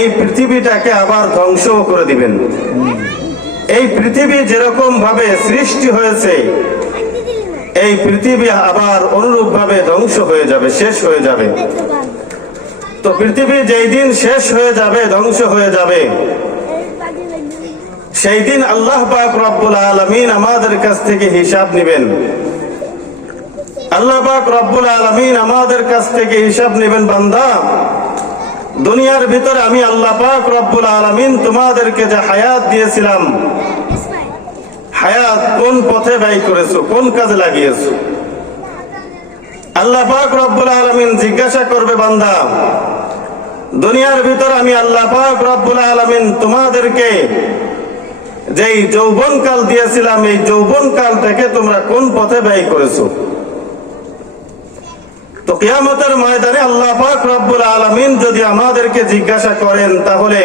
এই পৃথিবীটাকে আবার ধ্বংস করে দিবেন। এই পৃথিবী যেরকম ভাবে সৃষ্টি হয়েছে এই পৃথিবী আবার অনুরূপ ভাবে ধ্বংস হয়ে যাবে, শেষ হয়ে যাবে। তো পৃথিবী যেই দিন শেষ হয়ে যাবে, ধ্বংস হয়ে যাবে, সেই দিন আল্লাহ পাক রব্বুল আলামিন আমাদের কাছ থেকে হিসাব নেবেন। আল্লাহ পাক রব্বুল আলামিন আমাদের কাছ থেকে হিসাব নেবেন, বান্দা দুনিয়ার ভিতরে আমি আল্লাহ পাক রব্বুল আলামিন তোমাদেরকে যে হায়াত দিয়েছিলাম, হায়াত কোন পথে ব্যয় করেছো, কোন কাজে লাগিয়েছো? আল্লাহ পাক রব্বুল আলামিন জিজ্ঞাসা করবে, বান্দা দুনিয়ার ভিতর আমি আল্লাহ পাক রব্বুল আলামিন তোমাদেরকে যেই যৌবন কাল দিয়েছিলাম এই যৌবন কালটাকে তোমরা কোন পথে ব্যয় করেছো? তো কিয়ামতের ময়দানে আল্লাহ পাক রব্বুল আলামিন যদি আমাদেরকে জিজ্ঞাসা করেন তাহলে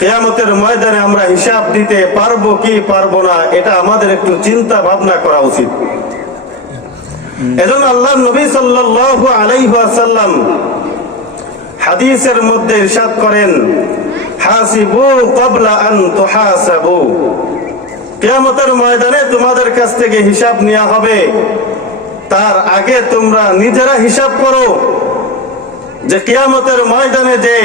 কিয়ামতের ময়দানে আমরা হিসাব দিতে পারবো কি পারবো না, এটা আমাদের একটু চিন্তা ভাবনা করা উচিত। এজন্য আল্লাহর নবী সাল্লাল্লাহু আলাইহি ওয়াসাল্লাম হাদিসের মধ্যে ইরশাদ করেন, হাসিবু ক্বাবলা আন তুহাসাবু। কিয়ামতের ময়দানে তোমাদের কাছ থেকে হিসাব নেওয়া হবে, তার আগে তোমরা নিজেরা হিসাব করো যে কিয়ামতের ময়দানে যে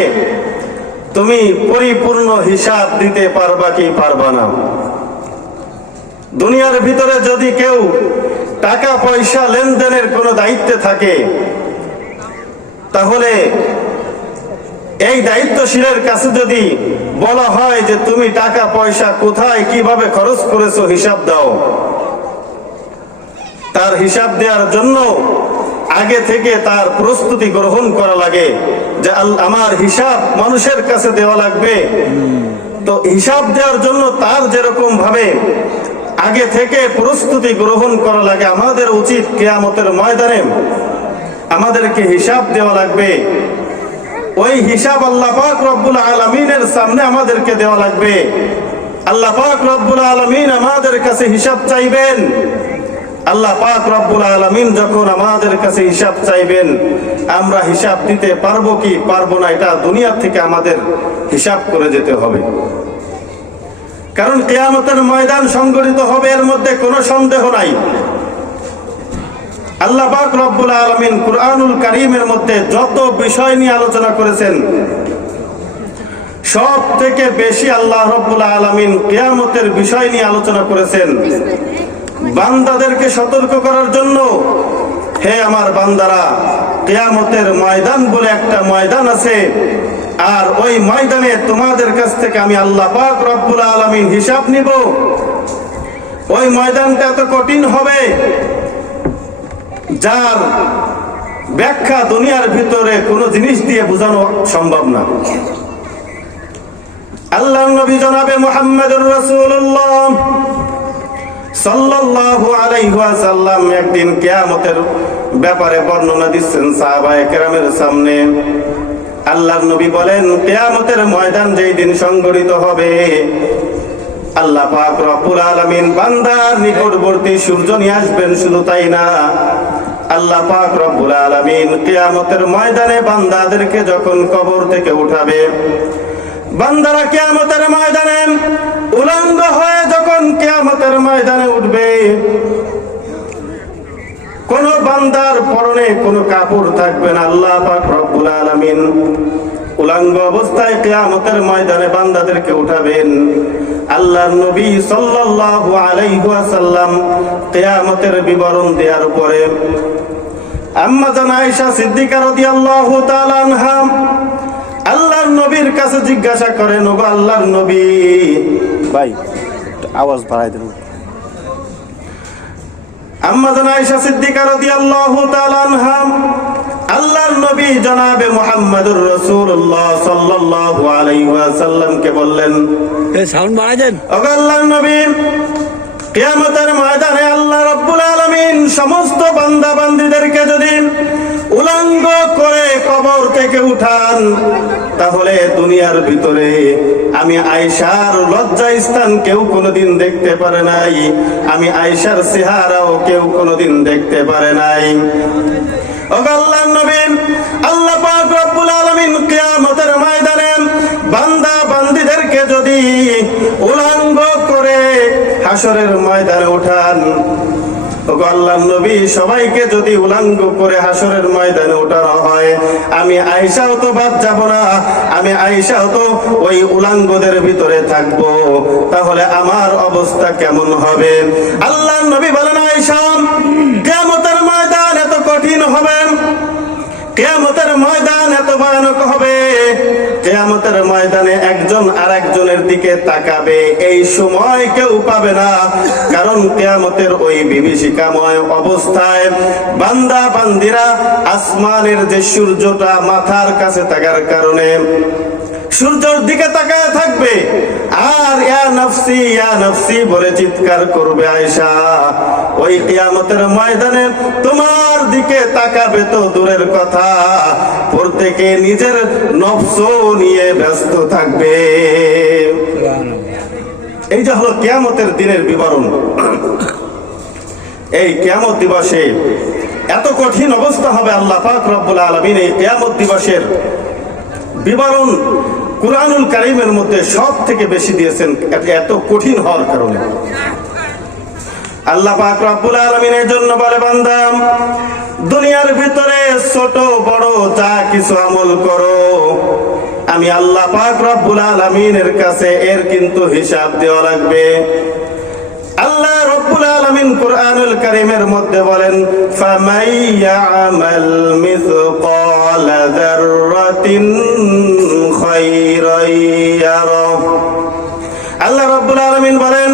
তুমি পরিপূর্ণ হিসাব দিতে পারবা কি পারবা না। দুনিয়ার ভিতরে যদি কেউ টাকা পয়সা লেনদেনের কোনো দায়িত্বে থাকে তাহলে এই দায়িত্বশীলের কাছে যদি বলা হয় যে তুমি টাকা পয়সা কোথায় কিভাবে খরচ করেছো হিসাব দাও, তার হিসাব দেওয়ার জন্য আগে থেকে তার প্রস্তুতি গ্রহণ করা লাগে যে আমার হিসাব মানুষের কাছে দেওয়া লাগবে। তো হিসাব দেওয়ার জন্য তার যেরকম ভাবে আগে থেকে প্রস্তুতি গ্রহণ করা লাগে, আমাদের উচিত কিয়ামতের ময়দানে আমাদেরকে হিসাব দেওয়া লাগবে। ওই হিসাব আল্লাহ পাক রব্বুল আলামিনের সামনে আমাদেরকে দেওয়া লাগবে। আল্লাহ পাক রব্বুল আলামিন আমাদের কাছে হিসাব চাইবেন। আল্লাহ পাক রব্বুল আলামিন যখন আমাদের কাছে হিসাব চাইবেন, আমরা হিসাব দিতে পারবো কি পারবো না এটা দুনিয়া থেকে আমাদের হিসাব করে যেতে হবে। কারণ কিয়ামতের ময়দান সংগঠিত হবে, এর মধ্যে কোনো সন্দেহ নাই। আল্লাহ পাক রব্বুল আলামিন কুরআনুল কারীমের মধ্যে যত বিষয় নিয়ে আলোচনা করেছেন সব থেকে বেশি আল্লাহ রব্বুল আলামিন কিয়ামতের বিষয় নিয়ে আলোচনা করেছেন বান্দাদেরকে সতর্ক করার জন্য। হে আমার বান্দারা, কিয়ামতের ময়দান বলে একটা ময়দান আছে, আর ওই ময়দানে তোমাদের কাছ থেকে আমি আল্লাহ পাক রব্বুল আলামিন হিসাব নিব। ওই ময়দানটা এত কঠিন হবে যার ব্যাখ্যা দুনিয়ার ভিতরে কোনো জিনিস দিয়ে বোঝানো সম্ভব না। আল্লাহর নবী জনাবে মুহাম্মদুর রাসূলুল্লাহ সাল্লাল্লাহু আলাইহি ওয়াসাল্লাম একদিন কিয়ামতের ব্যাপারে বর্ণনা দিচ্ছেন সাহাবায়ে কেরামের সামনে। আল্লাহর নবী বলেন, কিয়ামতের ময়দান যেই দিন সংঘটিত হবে, আল্লাহ পাক রব্বুল আলামিন বান্দার নিকটবর্তী সূর্য নিয়ে আসবেন। শুধু তাই না, আল্লাহ পাক রব্বুল আলামিন কিয়ামতের ময়দানে বান্দাদেরকে যখন কবর থেকে উঠাবে, বান্দারা কিয়ামতের ময়দানে উলঙ্গ হয়ে যখন কিয়ামতের ময়দানে উঠবে, কোন বান্দার পরনে কোনো কাপড় থাকবে না। আল্লাহ পাক রব্বুল আলামিন উলঙ্গ অবস্থায় কিয়ামতের ময়দানে বান্দাদেরকে উঠাবেন। আল্লাহর নবী সাল্লাল্লাহু আলাইহি ওয়াসাল্লাম কিয়ামতের বিবরণ দেওয়ার পরে আম্মা জান আয়েশা সিদ্দিকা রাদিয়াল্লাহু তাআলা আনহা আল্লাহর নবীর কাছে জিজ্ঞাসা করেন, ওগো আল্লাহর নবী, ভাই আওয়াজ বাড়াই দেন। আম্মা জান আয়েশা সিদ্দিকা রাদিয়াল্লাহু তাআলা আনহা আল্লাহর নবী জনাবে মুহাম্মদুর রাসূলুল্লাহ সাল্লাল্লাহু আলাইহি ওয়াসাল্লামকে বললেন, এই সাউন্ড বাড়াই দেন। ওগো আল্লাহর নবী, কিয়ামতের ময়দানে আল্লাহ রাব্বুল আলামিন সমস্ত বান্দা বান্দীদেরকে যদি উলঙ্গ করে কবর থেকে উঠান, তাহলে দুনিয়ার ভিতরে আমি আয়েশার লজ্জা স্থান কেউ কোনোদিন দেখতে পারে নাই, আমি আয়েশার চেহারাও কেউ কোনোদিন দেখতে পারে নাই। ওগো আল্লাহর নবী, আল্লাহ পাক রব্বুল আলামিন কিয়ামতের উলঙ্গ করে হাসরের ময়দানে উঠান। ওগো আল্লাহর নবী, সবাইকে যদি উলঙ্গ করে হাসরের ময়দানে ওঠানো হয়, আমি আয়েশাও তো বাদ যাব না, আমি আয়েশাও তো ওই উলঙ্গদের ভিতরে থাকবো, তাহলে আমার অবস্থা কেমন হবে? আল্লাহর নবী বলেন, আয়েশা, কিয়ামতের ময়দান এত কঠিন হবে, কিয়ামতের ময়দান এত ভয়ানক হবে, কিয়ামতের ময়দানে একজন আরেকজনের দিকে তাকাবে এই সময় কেউ পাবে না। কারণ কিয়ামতের ওই বিভীষিকাময় অবস্থায় বান্দা বান্দিরা আসমানের যে সূর্যটা মাথার কাছে থাকার কারণে সূর্যের দিকে তাকায় থাকবে আর ইয়া নফসি বলে চিৎকার করবে আয়েশা। ওই কিয়ামতের ময়দানে তোমার দিকে তাকাবে তো দূরের কথা, প্রত্যেকে নিজের নফস নিয়ে ব্যস্ত থাকবে। এই যে হলো কিয়ামতের দিনের বিবরণ। এই কিয়ামত দিবসে এত কঠিন অবস্থা হবে, আল্লাহ পাক রব্বুল আলামিন এই কিয়ামত দিবসের বিবরণ কুরআনুল কারীমের মধ্যে সব থেকে বেশি দিয়েছেন, এত কঠিন হওয়ার কারণে। আল্লাহ পাক রব্বুল আলামিন এর জন্য বলে, বান্দা, দুনিয়ার ভিতরে ছোট বড় যা কিছু আমল করো, আমি আল্লাহ পাক রব্বুল আলামিনের কাছে এর কিন্তু হিসাব দেওয়া লাগবে। আল্লাহ রব্বুল আলামিন কুরআনুল কারীমের মধ্যে বলেন, ফামাই ইয়ামাল মিসকালা যাররাতিন খায়রান ইয়ারা। আল্লাহ রব্বুল আলামিন বলেন,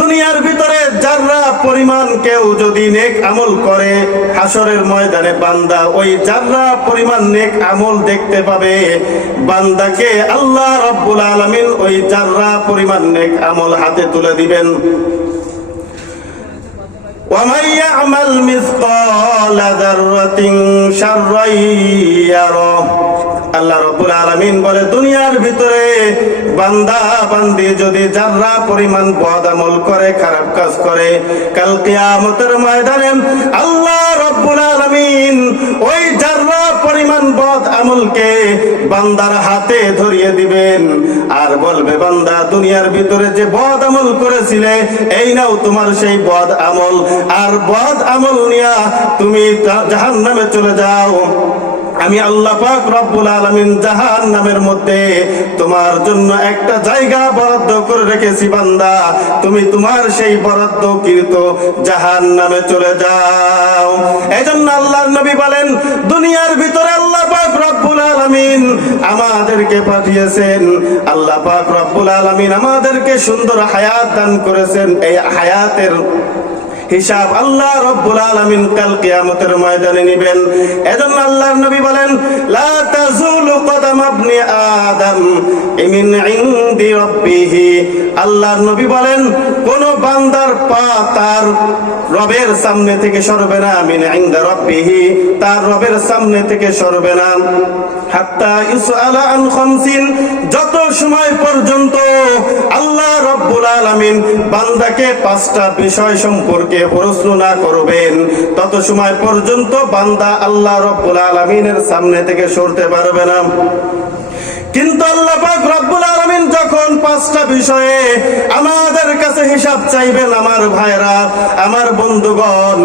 দুনিয়ার ভিতরে যাররা পরিমাণ কেউ যদি নেক আমল করে, হাসরের ময়দানে বান্দা ওই যাররা পরিমাণ নেক আমল দেখতে পাবে। বান্দাকে আল্লাহ রব্বুল আলামিন ওই যাররা পরিমাণ নেক আমল হাতে তুলে দিবেন। وَمَن يَعْمَلْ مِثْقَالَ ذَرَّةٍ شَرًّا يَرَهُ। আল্লাহ রাব্বুল আলামিন বলে, দুনিয়ার ভিতরে বান্দা বান্দি যদি যাররা পরিমাণ বদ আমল করে, খারাপ কাজ করে, কাল কিয়ামতের ময়দানে আল্লাহ রাব্বুল আলামিন ওই যাররা পরিমাণ বদ আমলকে বান্দার হাতে ধরিয়ে দিবেন আর বলবে, বান্দা, দুনিয়ার ভিতরে যে বদ আমল করেছিলে, এই নাও তোমার সেই বদ আমল, আর বদ আমল নিয়া তুমি জাহান্নামে চলে যাও। আমি আল্লাহ পাক রব্বুল আলামিন জাহান্নামের মধ্যে তোমার জন্য একটা জায়গা বরাদ্দ করে রেখেছি, বান্দা, তুমি তোমার সেই বরাদ্দকৃত জাহান্নামে চলে যাও। এজন্য আল্লাহর নবী বলেন, দুনিয়ার ভিতরে আল্লাহ পাক রব্বুল আলামিন আমাদেরকে পাঠিয়েছেন, আল্লাহ পাক রব্বুল আলামিন আমাদেরকে সুন্দর হায়াত দান করেছেন। এই হায়াতের হিসাব আল্লাহ রব্বুল আলামিন কাল কিয়ামতের ময়দানে নেবেন। এজন্য আল্লাহর নবী বলেন, লা তাজুলু কদাম ইবনি আদম মিন ইনদি রাব্বিহি। আল্লাহর নবী বলেন, কোন বান্দার পা তার রবের সামনে থেকে সরবে না, মিন ইনদি রাব্বিহি, তার রবের সামনে থেকে সরবে না, হাত্তা ইউসআলা আন খামসিন, যত সময় পর্যন্ত আল্লাহ রব্বুল আলামিন বান্দাকে 5টা বিষয় সম্পর্কে প্রশ্ন না করবেন, তত সময় পর্যন্ত বান্দা আল্লাহ রব্বুল আলামিনের সামনে থেকে সরতে পারবে না। কিন্তু আল্লাহ পাক রব্বুল আলামিন যখন 5টা বিষয়ে আমাদের কাছে হিসাব চাইবেন, আমার ভাইরা, আমার বন্ধুগণ,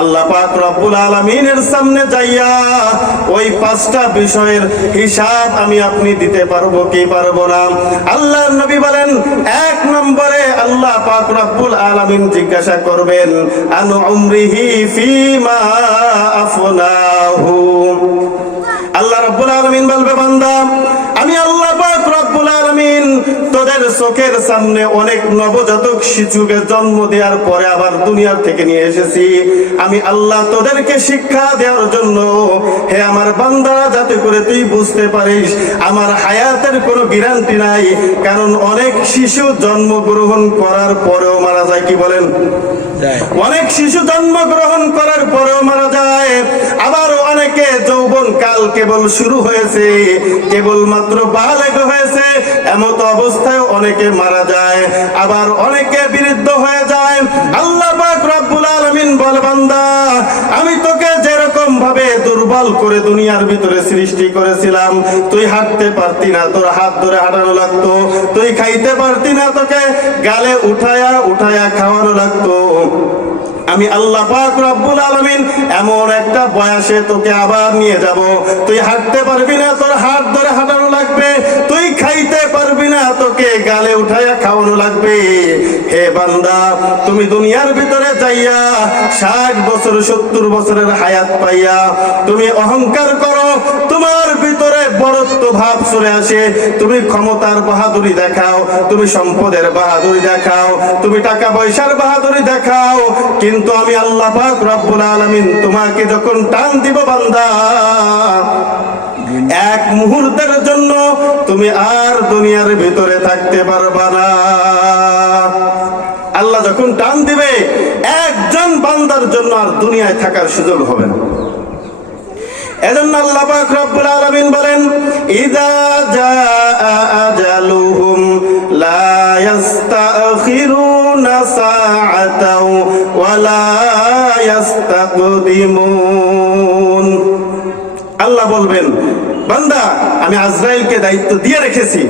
আল্লাহ পাক রব্বুল আলামিনের সামনে যাইয়া ওই 5টা বিষয়ের হিসাব আমি আপনি দিতে পারবো কি পারবো না? আল্লাহর নবী বলেন, 1 নম্বরে আল্লাহ পাক রব্বুল আলামিন জিজ্ঞাসা করবেন, আনু উমরিহি ফিমা আফনাহু। আল্লাহ রাব্বুল আলামিন বলবে, বান্দা, আমি আল্লাহ পাক রব্বুল আলামিন তোদের চোখের সামনে অনেক নবজাতক শিশুকে জন্ম দেওয়ার পরে আবার দুনিয়া থেকে নিয়ে এসেছি। আমি আল্লাহ তোদেরকে শিক্ষা দেওয়ার জন্য, হে আমার বান্দারা, যাতে করে তুই বুঝতে পারিস আমার হায়াতের কোনো গ্যারান্টি নাই। কারণ অনেক শিশু জন্মগ্রহণ করার পরেও মারা যায়। কি বলেন? অনেক শিশু জন্মগ্রহণ করার পরেও মারা যায়। আবার অনেকে যৌবন কাল কেবল শুরু হয়েছে, কেবল মাত্র বালেগ হয়েছে, এমত অবস্থায় অনেকে মারা যায়। আবার অনেকে বৃদ্ধ হয়ে যায়। আল্লাহ পাক রব্বুল আলামিন বলে, বান্দা, আমি তোকে যেরকম ভাবে দুর্বল সবল করে দুনিয়ার ভিতরে সৃষ্টি করেছিলাম। তুই হাঁটতে পারতি না, তোর হাত ধরে হাঁটানো লাগতো। তুই খাইতে পারতি না, তোকে গালে উঠায়া উঠায়া খাওয়ানো লাগতো। আমি আল্লাহ পাক রব্বুল আলামিন এমন একটা বয়সে তোকে আবার নিয়ে যাব, তুই হাঁটতে পারবি না, তোর হাত ধরে হাঁটানো লাগবে। তুই খাইতে পারবি না, তোকে গালে উঠাইয়া খাওয়ানো লাগবে। হে বান্দা, তুমি দুনিয়ার ভিতরে যাইয়া 60 বছর 70 বছরের হায়াত পাইয়া তুমি অহংকার করো, তোমার ভিতরে বড়ত্ব ভাব চলে আসে, তুমি ক্ষমতার বাহাদুরি দেখাও, তুমি সম্পদের বাহাদুরি দেখাও, তুমি টাকা পয়সার বাহাদুরি দেখাও। কিন্তু আমি আল্লাহ পাক রব্বুল আলামিন তোমাকে যখন টান দিব বান্দা, এক মুহূর্তের জন্য তুমি আর দুনিয়ার ভিতরে থাকতে পারবা না। আল্লাহ যখন টান দিবে, একজন বান্দার জন্য আর দুনিয়ায় থাকার সুযোগ হবে না। এজন্য আল্লাহ পাক রব্বুল আলামিন বলেন, ইযা জাআ আজালুহুম লা ইস্তাখিরুনা সাআতাও ওয়া লা ইস্তাকদিমুন। আল্লাহ বলবেন, বান্দা আমি আজরাইলকে দায়িত্ব দিয়ে রেখেছি,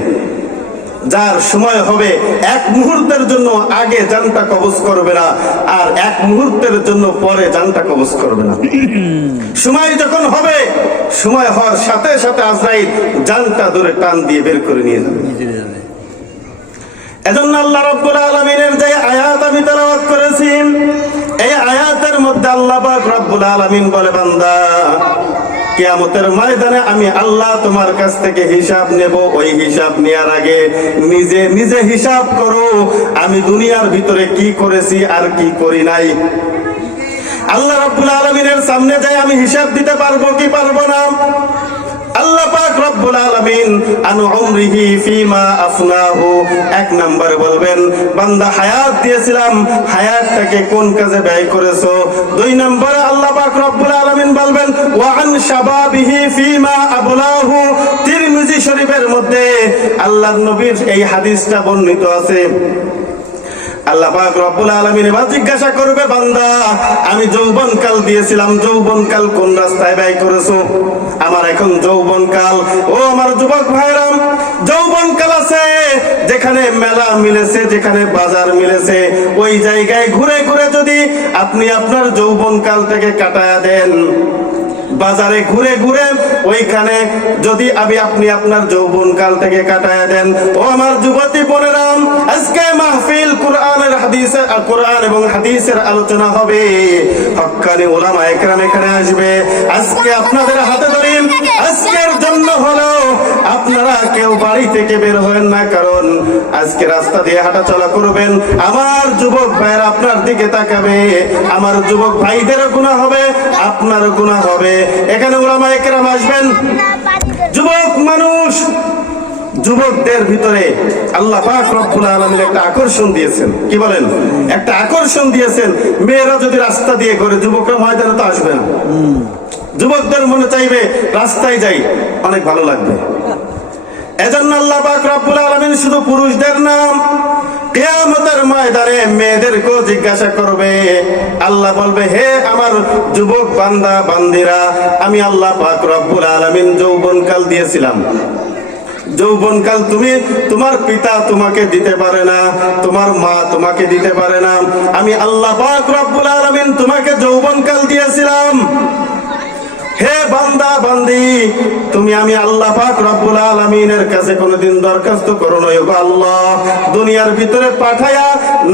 যার সময় হবে এক মুহূর্তের জন্য আগে জানটা কবজ করবে না, আর এক মুহূর্তের জন্য পরে জানটা কবজ করবে না। সময় যখন হবে, সময় হওয়ার সাথে সাথে আজরাইল জানটা ধরে টান দিয়ে বের করে নিয়ে যাবে। এজন্য আল্লাহ রাব্বুল আলামিনের যে আয়াত আমি তেলাওয়াত করেছি, এই আয়াতের মধ্যে আল্লাহ পাক রব্বুল আলামিন বলে, বান্দা কিয়ামতের ময়দানে আমি আল্লাহ তোমার কাছ থেকে হিসাব নেব। ওই হিসাব নেওয়ার আগে নিজে নিজে হিসাব করো, আমি দুনিয়ার ভিতরে কি করেছি আর কি করি নাই। আল্লাহ রাব্বুল আলামিনের সামনে যাই আমি হিসাব দিতে পারবো কি পারবো না? আল্লাহ পাক রব্বুল আলামিন আনু উমরিহি ফিমা আফনাহু, এক নাম্বার বলবেন, বান্দা হায়াত দিয়েছিলাম, হায়াতটাকে কোন কাজে ব্যয় করেছো। দুই নম্বরে আল্লাহ পাক রব্বুল আলামিন বলবেন, ওয়া আন শাবাবিহি ফিমা আবলাহু। তিরমিজি শরীফের মধ্যে আল্লাহর নবীর এই হাদিসটা বর্ণিত আছে। আল্লাহ পাক রব্বুল আলামিন এবার জিজ্ঞাসা করবে, বান্দা আমি যৌবনকাল দিয়েছিলাম, যৌবনকাল কোন রাস্তায় ব্যয় করেছো? আমার এখন যৌবনকাল, ও আমার যুবক ভাইরাম, যৌবনকাল আছে যেখানে মেলা মিলেছে, যেখানে বাজার মিলেছে, ওই জায়গায় ঘুরে ঘুরে যদি আপনি আপনার যৌবনকালটাকে কাটায়া দেন, বাজারে ঘুরে ঘুরে ওইখানে যদি আপনি আপনার যৌবনকাল থেকে কাটায়া দেন, ও আমার যুবতী বোনেরা, আজকে মাহফিল কোরআন এবং হাদিসের আলোচনা হবে, হক্কানি উলামায়ে কেরাম এখানে আসবে। আজকে আপনাদের হাতে ধরি, আজকের জন্য হলো আপনারা কেউ বাড়ি থেকে বের হবেন না, কারণ আজকে রাস্তা দিয়ে হাঁটা চলা করবেন। আমার যুবক ভাইয়েরা আপনার দিকে তাকাবে, আমার যুবক ভাইদেরও গুনাহ হবে, আপনারও গুনাহ হবে। এখানে উলামায়ে কেরাম আসবেন, যুবক মানুষ, যুবকদের ভিতরে আল্লাহ পাক রব্বুল আলামিন একটা আকর্ষণ দিয়েছেন। কি বলেন? একটা আকর্ষণ দিয়েছেন। মেয়েরা যদি রাস্তা দিয়ে ঘুরে, যুবকরা ময়দানে তো আসবে না। যুবকদের মনে চাইবে রাস্তায় যাই, অনেক ভালো লাগবে। এজন্য আল্লাহ পাক রব্বুল আলামিন শুধু পুরুষদের নাম, কিয়ামতের ময়দানে মেয়েদেরকেও জিজ্ঞাসা করবে। আল্লাহ বলবে, হে আমার যুবক বান্দা বান্দিরা, আমি আল্লাহ পাক রব্বুল আলামিন যৌবনকাল দিয়েছিলাম। যৌবনকাল তুমি, তোমার পিতা তোমাকে দিতে পারে না, তোমার মা তোমাকে দিতে পারে না, আমি আল্লাহ পাক রব্বুল আলামিন তোমাকে যৌবনকাল দিয়েছিলাম। হে বান্দা বান্দি, তুমি আমি আল্লাহ পাক রব্বুল আলামিনের কাছে কোনোদিন দরখাস্ত করো না, ওগো আল্লাহ দুনিয়ার ভিতরে পাঠায়া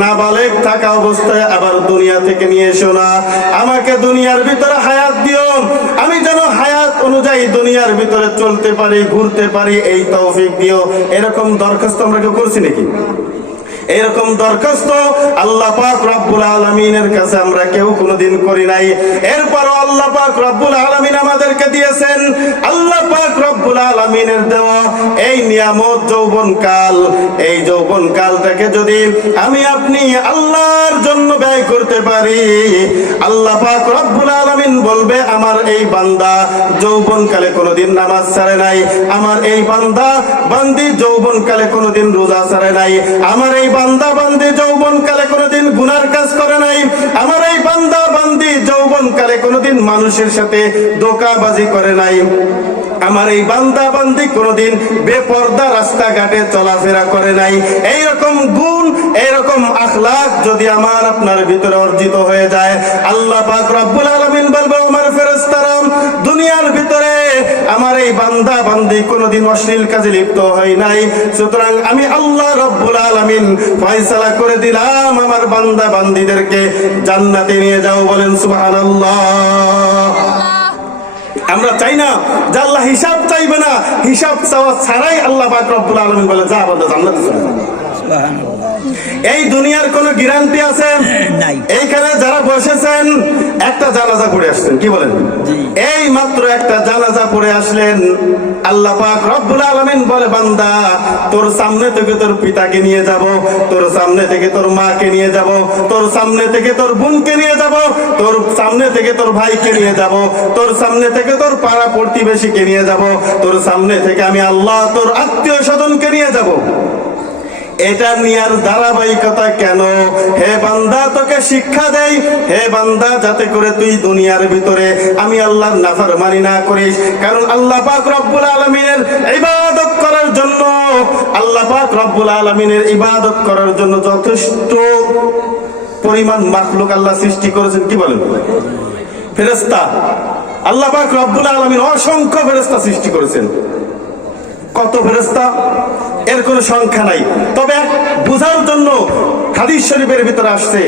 নাবালেগ থাকা অবস্থায় আবার দুনিয়া থেকে নিয়ে এসো না, আমাকে দুনিয়ার ভিতরে হায়াত দিও, আমি যেন হায়াত অনুযায়ী দুনিয়ার ভিতরে চলতে পারি, ঘুরতে পারি, এই তৌফিক দিও। এরকম দরখাস্ত আমরা কেউ করছি নাকি? এরকম দরখাস্ত আল্লাহ পাক রব্বুল আলামিনের কাছে আমরা কেউ কোনোদিন করি নাই। এরপরও আল্লাহ পাক রব্বুল আলামিন আমাদেরকে দিয়েছেন, আল্লাহ পাক রব্বুল আলামিনের দেওয়া এই নিয়ামত যৌবনকাল, এই যৌবনকালটাকে যদি আমি আপনি আল্লাহর জন্য ব্যয় করতে পারি, আল্লাহ পাক রব্বুল আলামিন বলবে, আমার এই বান্দা যৌবনকালে কোনোদিন নামাজ ছাড়ে নাই, আমার এই বান্দা বান্দি যৌবনকালে কোনোদিন রোজা ছাড়ে নাই, আমার এই বান্দা বান্দি যৌবনকালে কোনোদিন গুনার কাজ করে নাই, আমার এই বান্দা বান্দি যৌবন জীবনকালে কোনোদিন মানুষের সাথে ধোঁকাবাজি করে নাই। আমার এই বান্দা বান্দি কোনোদিন বেপর্দা রাস্তাঘাটে চলাফেরা করে নাই। এইরকম গুণ, এইরকম আখলাক যদি আমার আপনার ভিতরে অর্জিত হয়ে যায়, আল্লাহ পাক রব্বুল আলামিন বলবে, আমার ফেরেশতারা দুনিয়ার ভিতরে আমার এই বান্দা বান্দি কোনোদিন অশ্লীল কাজে লিপ্ত হয় নাই, সুতরাং আমি আল্লাহ রব্বুল আলামিন ফয়সালা করে দিলাম আমার বান্দা বান্দিদেরকে জান্নাতে নিয়ে যাও। বলেন সুবহানাল্লাহ। আমরা চাই না যে আল্লাহ হিসাব চাইবে না, হিসাব চাওয়া ছাড়াই আল্লাহ পাক রব্বুল আলামিন বলে, যা বান্দা জান্নাতে চলে যা। এই দুনিয়ার কোন গ্যারান্টি আছে? এইখানে যারা বসেছেন একটা জানাজা পড়ে আসছেন, কি বলেন? এই মাত্র একটা জানাজা পড়ে আসলেন, আল্লাহ পাক রব্বুল আলামিন বলে, বান্দা তোর সামনে থেকে তোর পিতাকে নিয়ে যাব, তোর সামনে থেকে তোর মাকে নিয়ে যাব, তোর সামনে থেকে তোর বোনকে নিয়ে যাব, তোর সামনে থেকে তোর ভাইকে নিয়ে যাব, তোর সামনে থেকে তোর পাড়া প্রতিবেশীকে নিয়ে যাব, তোর সামনে থেকে আমি আল্লাহ তোর আত্মীয় স্বজনকে নিয়ে যাব। এটা নিয়ার ধারাবাহিকতা কেন? হে বান্দা, তোকে শিক্ষা দেই, হে বান্দা, যাতে করে তুই দুনিয়ার ভিতরে আমি আল্লাহর নাফরমানি না করিস। কারণ আল্লাহ পাক রব্বুল আলামিনের ইবাদত করার জন্য, আল্লাহ পাক রব্বুল আলামিনের ইবাদত করার জন্য যথেষ্ট পরিমাণ মাখলুক আল্লাহ সৃষ্টি করেছেন, কি বলেন? ফেরেশতা। আল্লাহ পাক রব্বুল আলামিন অসংখ্য ফেরেশতা সৃষ্টি করেছেন। কত ফেরেশতা এর কোনো সংখ্যা নাই। তবে বুঝার জন্য হাদিস শরীফের ভিতরে আসছে,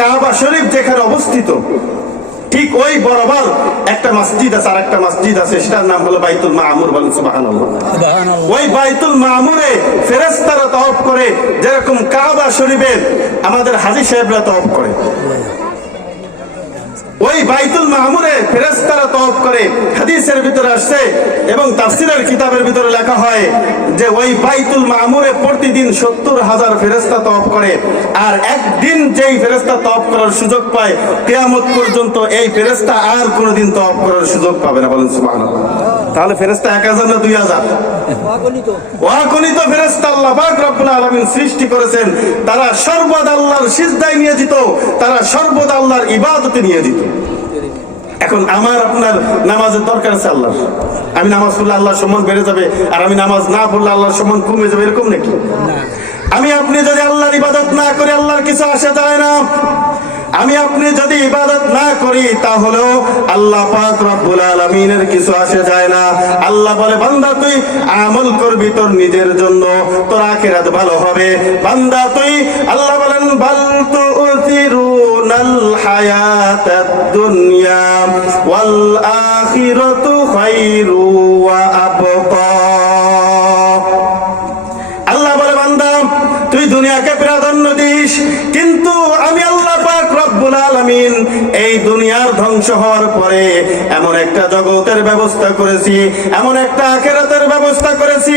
কাবা শরীফ যেখানে অবস্থিত ঠিক ওই বরাবর একটা মসজিদ আছে, আর একটা মসজিদ আছে, সেটার নাম হলো বাইতুল মামুর। বলেন সুবহানাল্লাহ। ওই বাইতুল মামুরে ফেরেশতারা তওয়াফ করে, যেরকম কাবা শরীফে আমাদের হাজী সাহেবরা তওয়াফ করে। ওই বাইতুল মামুরে ফেরেশতারা তওয়াফ করে। হাদিসের ভিতরে আসছে এবং তাফসীরের কিতাবের ভিতরে লেখা হয় যে ওই বাইতুল মামুরে প্রতিদিন 70,000 ফেরেশতা তওয়াফ করে। আর একদিন যেই ফেরেশতা তওয়াফ করার সুযোগ পায়, কিয়ামত পর্যন্ত এই ফেরেশতা আর কোনোদিন তওয়াফ করার সুযোগ পাবে না। বলেন সুবহানাল্লাহ। তাহলে ফেরেশতা 1000 না 2000? অগণিত ফেরেশতা আল্লাহ পাক রব্বুল আলামিন সৃষ্টি করেছেন। তারা সর্বদা আল্লাহর সিজদায় নিয়োজিত, তারা সর্বদা আল্লাহর ইবাদতে নিয়োজিত। এখন আমার আপনার নামাজের দরকার আছে আল্লাহর। আমি নামাজ পড়লে আল্লাহর সম্মান বেড়ে যাবে, আর আমি নামাজ না পড়লে আল্লাহর সম্মান কমে যাবে, এরকম নাকি? আমি আপনি যদি আল্লাহর ইবাদত না করি, আল্লাহর কিছু আসে যায় না। আমি আপনি যদি ইবাদত না করি, তাহলেও আল্লাহ পাক রব্বুল আলামিনের কিছু আসে যায় না। আল্লাহ বলে, বান্দা তুই আমল করবি তোর নিজের জন্য, তোর আখিরাত ভালো হবে। বান্দা তুই, আল্লাহ বলেন, বাল তুসিরুনাল হায়াতাদ দুনিয়া ওয়াল আখিরাতু খায়রু ওয়া আবকা। আল্লাহ বলে, বান্দা তুই দুনিয়াকে প্রাধান্য দিস, কিন্তু আমি আল্লাহ পাক রব্বুল আলামিন এই দুনিয়ার ধ্বংস হওয়ার পরে এমন একটা জগতের ব্যবস্থা করেছি, এমন একটা আখিরাতের ব্যবস্থা করেছি,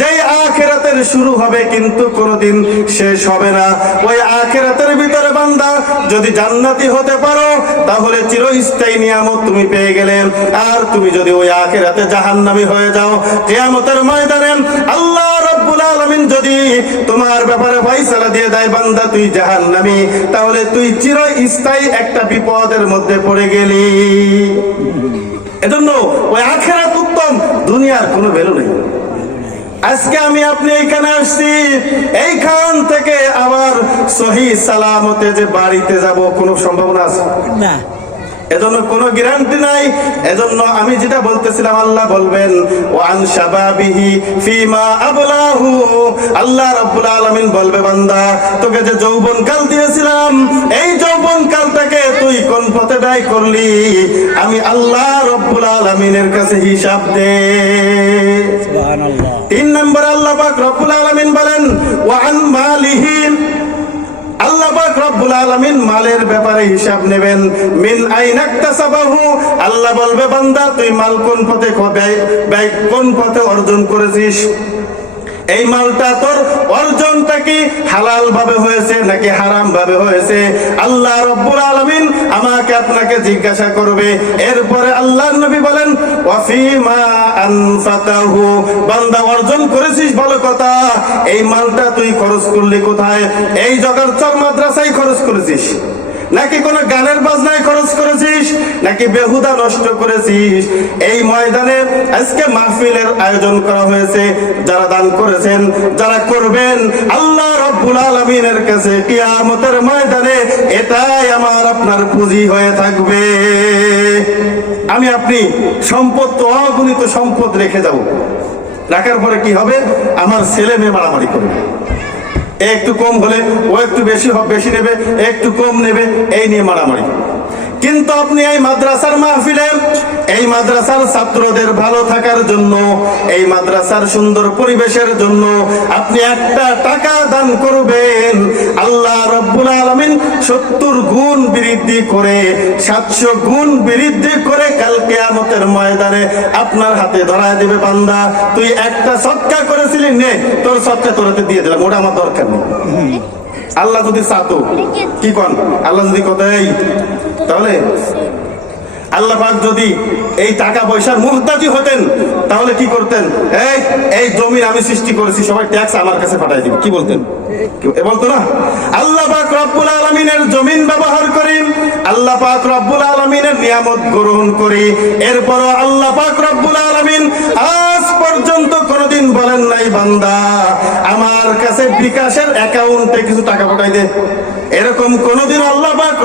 যেই আখিরাতের শুরু হবে কিন্তু কোনোদিন শেষ হবে না। ওই আখিরাতের ভিতরে বান্দা যদি জান্নাতি হতে পারো, তাহলে চিরস্থায়ী নিয়ামত তুমি পেয়ে গেলে। আর তুমি যদি ওই আখিরাতে জাহান্নামী হয়ে যাও, কিয়ামতের ময়দানে আল্লাহ রব্বুল আলামিন যদি তোমার ব্যাপারে ফয়সালা দিয়ে দেয়, বান্দা তুই জাহান্নামী, তাহলে তুই চিরস্থায়ী একটা বিপদের মধ্যে পড়ে গেলি। এজন্য ওই আখিরাত উত্তম, দুনিয়ার কোনো ভ্যালু নেই। আজকে আমি আপনি এইখানে আসছি, এইখান থেকে আবার সহি সালামতে যে বাড়িতে যাব কোনো সম্ভাবনা আছে না। এজন্য কোনো গ্যারান্টি নাই। এজন্য আমি যেটা বলতেছিলাম, আল্লাহ বলবেন, ওয়ান শাবাবিহি ফিমা আবলাহু। আল্লাহ রাব্বুল আলামিন বলবে, বান্দা তোকে যে যৌবন কাল দিয়েছিলাম, এই যৌবন কালটাকে তুই কোন পথে ব্যয় করলি, আমি আল্লাহ রাব্বুল আলামিনের কাছে হিসাব দে। সুবহানাল্লাহ। 3 নম্বরে আল্লাহ পাক রব্বুল আলামিন বলেন, ওয়ান মালিহি। আল্লাহ পাক রব্বুল আলামিন মালের ব্যাপারে হিসাব নেবেন। মিন আইনাকতাসাবাহু। আল্লাহ বলবে, বান্দা তুই মাল কোন পথে ব্যয় কোন পথে অর্জন করেছিস, এই মালটা তোর অর্জনটা কি হালাল ভাবে হয়েছে নাকি হারাম ভাবে হয়েছে, আল্লাহ রব্বুল আলামিন আমাকে আপনাকে জিজ্ঞাসা করবে। এরপরে আল্লাহর নবী বলেন, ওয়াফিমা আনফাকাহু। বান্দা অর্জন করেছিস ভালো কথা, এই মালটা তুই খরচ করলি কোথায়? এই জগৎচর মাদ্রাসায় খরচ করেছিস, নাকি কোন গানের বাজনায় খরচ করেছিস, নাকি বেহুদা নষ্ট করেছিস? এই ময়দানে আজকে মাহফিলের আয়োজন করা হয়েছে। যারা দান করেছেন, যারা করবেন, আল্লাহ রাব্বুল আলামিনের কাছে কিয়ামতের ময়দানে এটাই আমার আপনার পুঁজি হয়ে থাকবে। আমি আপনি সম্পদ তো অগণিত সম্পদ রেখে যাব, রাখার পরে কি হবে? আমার ছেলে মেয়ে মারামারি করবে, একটু কম হলে ও একটু বেশি নেবে, একটু কম নেবে, এই নিয়ে মারামারি। কিন্তু আপনি এই মাদ্রাসার মাহফিলে, এই মাদ্রাসার ছাত্রদের ভালো থাকার জন্য, এই মাদ্রাসার সুন্দর পরিবেশের জন্য আপনি একটা টাকা দান করবেন, আল্লাহ রাব্বুল আলামিন 70 গুণ বৃদ্ধি করে, 700 গুণ বৃদ্ধি করে কাল কিয়ামতের ময়দানে আপনার হাতে ধরায় দেবে। বান্দা, তুই একটা সদকা করেছিলি, নে তোর সদকা তোরতে দিয়ে দিলাম, ওটা আমার দরকার নেই। আল্লাহ যদি চাতো, কি কন, আল্লাহ যদি কথাই, তাহলে আল্লাহ পাক যদি এই টাকা পয়সার মুহতাজি হতেন, তাহলে কি করতেন? এই জমিন আমি সৃষ্টি করেছি, সবাই ট্যাক্স আমার কাছে পাঠাই দিবে, কি বলতেন? বলতো না? আল্লাহ পাক রব্বুল আলামিনের জমিন ব্যবহার করি, আল্লাহ পাক রব্বুল আলামিনের নিয়ামত গ্রহণ করি, এরপরও আল্লাহ পাক রব্বুল আলামিন আজ পর্যন্ত কোনদিন বলেন নাই বান্দা আমার কাছে বিকাশের অ্যাকাউন্টে কিছু টাকা পাঠাই দে। এরকম কোনদিন আল্লাহ পাক